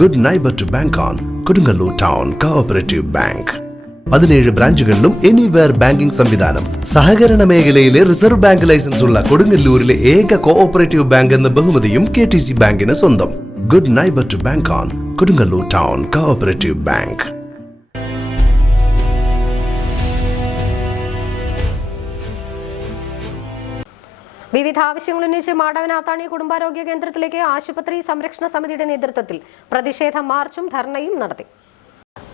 Good neighbour to bank on Kodungallur town cooperative bank. 17 ബ്രാഞ്ചുകളിലും anywhere banking സംവിധാനം. സഹകരണ മേഖലയിലെ റിസർവ് ബാങ്ക് ലൈസൻസ് ഉള്ള കൊടുങ്ങല്ലൂരിലെ ഏക കോഓപ്പറേറ്റീവ് ബാങ്ക് എന്ന ബഹുമതിയും KTC ബാങ്കിന് സ്വന്തം. Good neighbour to bank on Kodungallur town cooperative bank. വിവിധ ആവശ്യങ്ങൾ ഉന്നയിച്ച് മാടവനാത്താണി കുടുംബാരോഗ്യ കേന്ദ്രത്തിലേക്ക് ആശുപത്രി സംരക്ഷണ സമിതിയുടെ നേതൃത്വത്തിൽ പ്രതിഷേധ മാർച്ചും ധർണയും നടത്തി.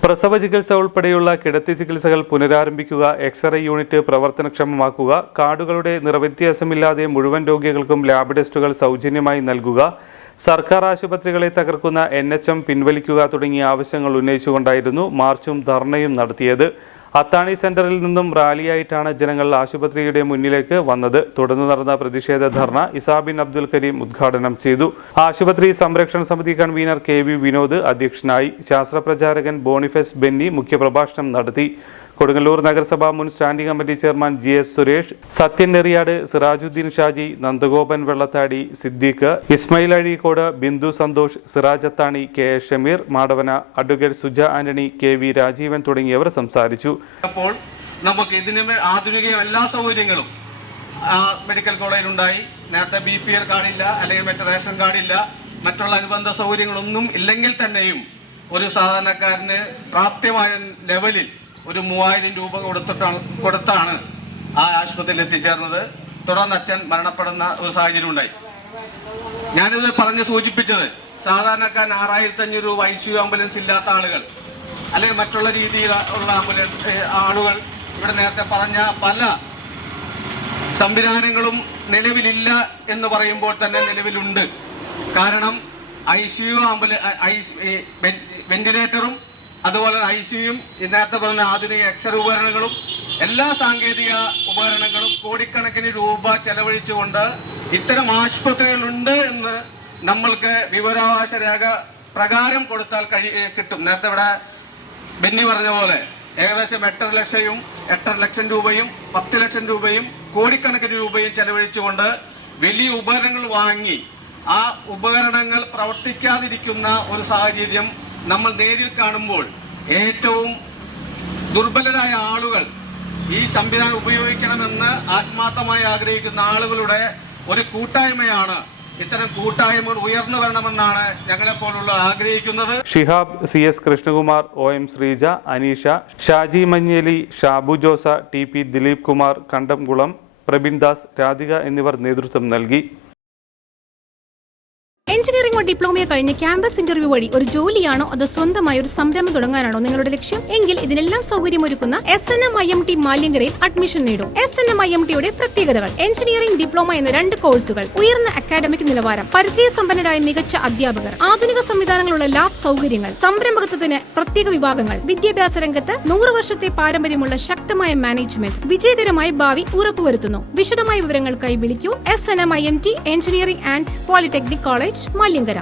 പ്രസവ ചികിത്സ ഉൾപ്പെടെയുള്ള കിടത്തി ചികിത്സകൾ പുനരാരംഭിക്കുക, എക്സ്റേ യൂണിറ്റ് പ്രവർത്തനക്ഷമമാക്കുക, കാർഡുകളുടെ നിറവ്യത്യാസമില്ലാതെ മുഴുവൻ രോഗികൾക്കും ലാബ് ടെസ്റ്റുകൾ സൗജന്യമായി നൽകുക, സർക്കാർ ആശുപത്രികളെ തകർക്കുന്ന NHM പിൻവലിക്കുക തുടങ്ങിയ ആവശ്യങ്ങൾ ഉന്നയിച്ചുകൊണ്ടായിരുന്നു മാർച്ചും ധർണയും നടത്തിയത്. അത്താണി സെന്ററിൽ നിന്നും റാലിയായിട്ടാണ് ജനങ്ങൾ ആശുപത്രിയുടെ മുന്നിലേക്ക് വന്നത്. തുടർന്ന് നടന്ന പ്രതിഷേധ ധർണ ഇസാബിൻ അബ്ദുൽ കരീം ഉദ്ഘാടനം ചെയ്തു. ആശുപത്രി സംരക്ഷണ സമിതി കൺവീനർ KV വിനോദ് അധ്യക്ഷനായി. ശാസ്ത്രപ്രചാരകൻ ബോണിഫസ് ബെന്നി മുഖ്യപ്രഭാഷണം നടത്തി. കൊടുങ്ങല്ലൂർ നഗരസഭ മുൻ standing committee chairman GS Suresh, Sathyan Neriyad, Sirajuddin Shaji, Nandagopan Vellathadi, Siddique, Ismail Azhikode, Bindu Santhosh, Siraj Athani, KS Shameer, Madavana, advocate Suja Antony, KV Rajeevan തുടങ്ങിയവർ സംസാരിച്ചു. അപ്പോൾ നമുക്ക് ഇതിന് ആധുനിക എല്ലാ സൗകര്യങ്ങളും മെഡിക്കൽ കോളേജിൽ ഉണ്ടായി. നേരത്തെ BPL കാർഡില്ല, അല്ലെങ്കിൽ മറ്റു റേഷൻ കാർഡില്ല, മറ്റുള്ള അനുബന്ധ സൗകര്യങ്ങളൊന്നും ഇല്ലെങ്കിൽ തന്നെയും ഒരു സാധാരണക്കാരന് പ്രാപ്യമായ ലെവലിൽ ഒരു 3000 രൂപ കൊടുത്താണ് ആ ആശുപത്രിയിൽ എത്തിച്ചേർന്നത്. തുടർന്ന് അച്ഛൻ മരണപ്പെടുന്ന ഒരു സാഹചര്യം ഉണ്ടായി. ഞാനിത് പറഞ്ഞ് സൂചിപ്പിച്ചത് സാധാരണക്കാരൻ 6500 രൂപ ICU ആംബുലൻസ് ഇല്ലാത്ത ആളുകൾ, അല്ലെങ്കിൽ മറ്റുള്ള രീതിയിലുള്ള ആളുകൾ, ഇവിടെ നേരത്തെ പറഞ്ഞ പല സംവിധാനങ്ങളും നിലവിലില്ല എന്ന് പറയുമ്പോൾ തന്നെ നിലവിലുണ്ട്. കാരണം ICU വെന്റിലേറ്ററും അതുപോലെ ICUയും നേരത്തെ പറഞ്ഞ ആധുനിക എക്സ്റേ ഉപകരണങ്ങളും എല്ലാ സാങ്കേതിക ഉപകരണങ്ങളും കോടിക്കണക്കിന് രൂപ ചെലവഴിച്ചുകൊണ്ട് ഇത്തരം ആശുപത്രികളുണ്ട് എന്ന് നമ്മൾക്ക് വിവരാവകാശ രേഖ പ്രകാരം കൊടുത്താൽ കിട്ടും. നേരത്തെ ഇവിടെ ബെന്നി പറഞ്ഞ പോലെ ഏകദേശം 8.5 ലക്ഷം രൂപയും 10 ലക്ഷം രൂപയും കോടിക്കണക്കിന് രൂപയും ചെലവഴിച്ചുകൊണ്ട് വലിയ ഉപകരണങ്ങൾ വാങ്ങി ആ ഉപകരണങ്ങൾ പ്രവർത്തിക്കാതിരിക്കുന്ന ഒരു സാഹചര്യം നമ്മൾ നേരിൽ കാണുമ്പോൾ ഏറ്റവും ദുർബലരായ ആളുകൾ ഈ സംവിധാനം ഉപയോഗിക്കണമെന്ന് ആത്മാർത്ഥമായി ആഗ്രഹിക്കുന്ന ആളുകളുടെ ഒരു കൂട്ടായ്മയാണ്. ഇത്തരം കൂട്ടായ്മകൾ ഉയർന്നു വരണമെന്നാണ് ഞങ്ങളെപ്പോലുള്ള ആഗ്രഹിക്കുന്നത്. Shihab, CS Krishnakumar, OM Sreeja, Aneesha, Shaji മഞ്ഞേലി, Shabu Jose, TP Dileep Kumar, Kandamkulam, Prabin Das, Radhika എന്നിവർ നേതൃത്വം നൽകി. എഞ്ചിനീയറിംഗോ ഡിപ്ലോമയോ കഴിഞ്ഞ് ക്യാമ്പസ് ഇന്റർവ്യൂ വഴി ഒരു ജോലിയാണോ അതോ സ്വന്തമായി ഒരു സംരംഭം തുടങ്ങാനാണോ നിങ്ങളുടെ ലക്ഷ്യം? എങ്കിൽ ഇതിനെല്ലാം സൗകര്യമൊരുക്കുന്ന SNM-IMT മാലിയങ്കരയിൽ അഡ്മിഷൻ നേടും. SNM-IMTയുടെ പ്രത്യേകതകൾ: എഞ്ചിനീയറിംഗ് ഡിപ്ലോമ എന്ന 2 കോഴ്സുകൾ, ഉയർന്ന അക്കാഡമിക് നിലവാരം, പരിചയസമ്പന്നരായ മികച്ച അധ്യാപകർ, ആധുനിക സംവിധാനങ്ങളുള്ള ലാബ് സൗകര്യങ്ങൾ, സംരംഭകത്വത്തിന് പ്രത്യേക വിഭാഗങ്ങൾ, വിദ്യാഭ്യാസ രംഗത്ത് 100 വർഷത്തെ പാരമ്പര്യമുള്ള ശക്തമായ മാനേജ്മെന്റ്, വിജയകരമായ ഭാവി ഉറപ്പുവരുത്തുന്നു. വിശദമായ വിവരങ്ങൾക്കായി വിളിക്കൂ. SNM-IMT engineering and polytechnic college, Maliankara.